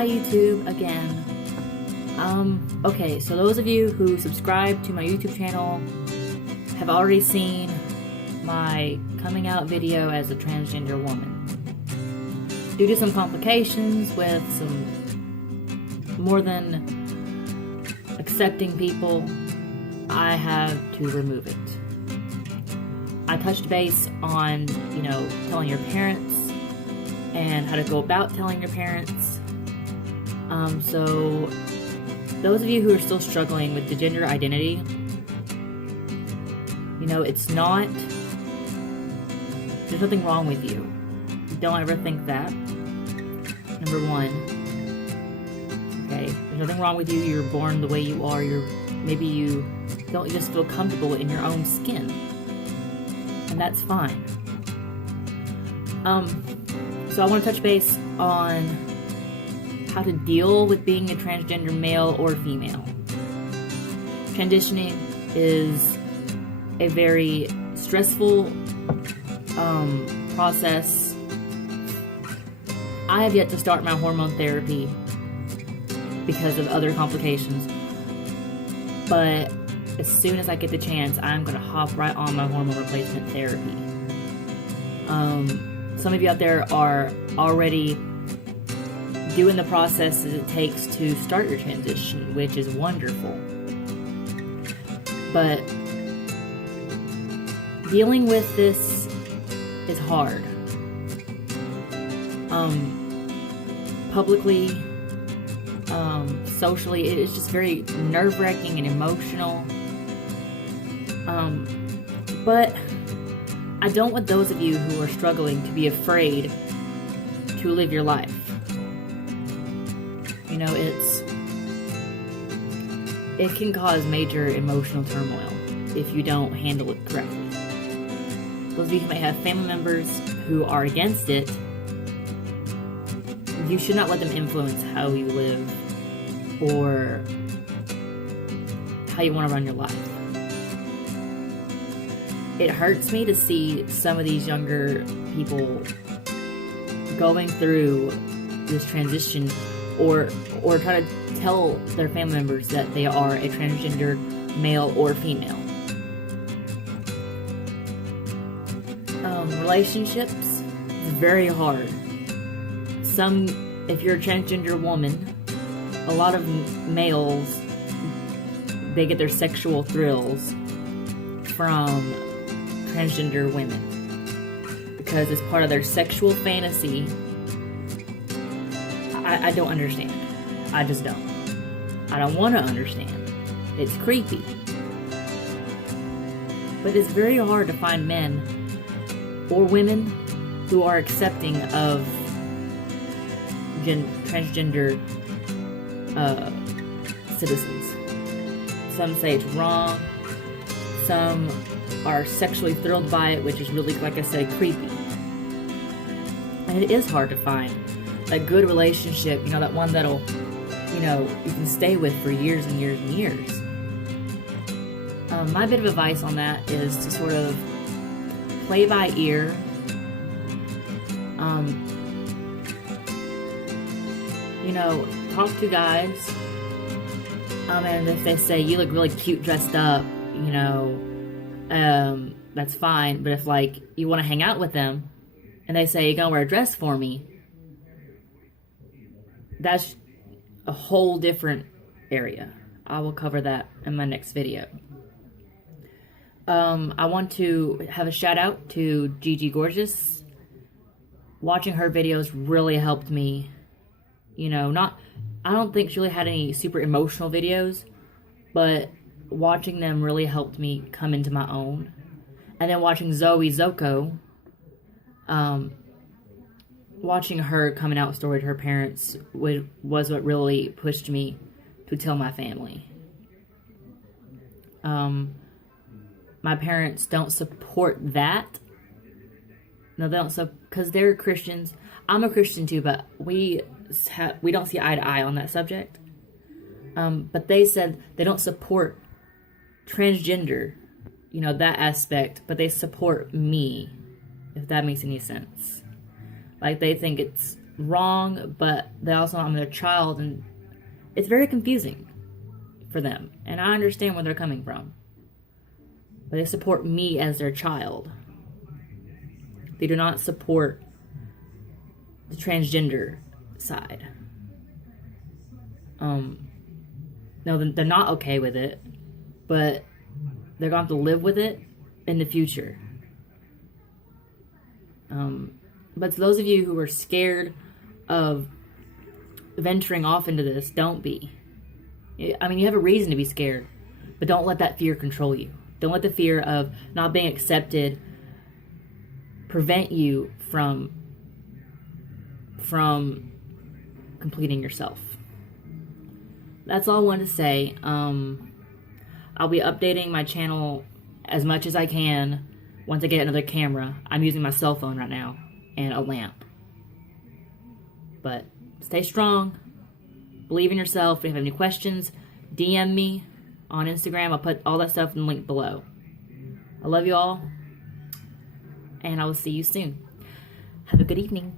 Hi YouTube again. Okay, so those of you who subscribe to my YouTube channel have already seen my coming out video as a transgender woman. Due to some complications with some more than accepting people, I have to remove it. I touched base on, telling your parents and how to go about telling your parents. So those of you who are still struggling with the gender identity, there's nothing wrong with you. Don't ever think that. Number one. Okay, there's nothing wrong with you. You're born the way you are. Maybe you don't just feel comfortable in your own skin. And that's fine. So I want to touch base on how to deal with being a transgender male or female. Transitioning is a very stressful process. I have yet to start my hormone therapy because of other complications, but as soon as I get the chance, I'm going to hop right on my hormone replacement therapy. Some of you out there are already doing the process that it takes to start your transition, which is wonderful. But dealing with this is hard. Publicly, socially, it is just very nerve-wracking and emotional. But I don't want those of you who are struggling to be afraid to live your life. It can cause major emotional turmoil if you don't handle it correctly. Those of you who may have family members who are against it, you should not let them influence how you live or how you want to run your life. It hurts me to see some of these younger people going through this transition or try to tell their family members that they are a transgender male or female. Relationships is very hard. If you're a transgender woman, a lot of males, they get their sexual thrills from transgender women because it's part of their sexual fantasy. I don't understand. I just don't. I don't want to understand. It's creepy. But it's very hard to find men or women who are accepting of transgender citizens. Some say it's wrong. Some are sexually thrilled by it, which is really, like I said, creepy. And it is hard to find that good relationship, that one that'll, you can stay with for years and years and years. My bit of advice on that is to sort of play by ear. Talk to guys. And if they say, you look really cute dressed up, that's fine. But if, you want to hang out with them and they say, you're going to wear a dress for me, that's a whole different area. I will cover that in my next video. I want to have a shout out to Gigi Gorgeous. Watching her videos really helped me. I don't think she really had any super emotional videos, but watching them really helped me come into my own. And then watching Zoe Zoko, watching her coming out story to her parents was what really pushed me to tell my family. My parents don't support that. No, they don't, because they're Christians. I'm a Christian too, but we don't see eye to eye on that subject. But they said they don't support transgender, that aspect, but they support me, if that makes any sense. They think it's wrong, but they also know I'm their child, and it's very confusing for them. And I understand where they're coming from. But they support me as their child. They do not support the transgender side. No, they're not okay with it, but they're going to have to live with it in the future. But to those of you who are scared of venturing off into this, don't be. I mean, you have a reason to be scared, but don't let that fear control you. Don't let the fear of not being accepted prevent you from completing yourself. That's all I wanted to say. I'll be updating my channel as much as I can once I get another camera. I'm using my cell phone right now and a lamp. But stay strong. Believe in yourself. If you have any questions, DM me on Instagram. I'll put all that stuff in the link below. I love you all, and I will see you soon. Have a good evening.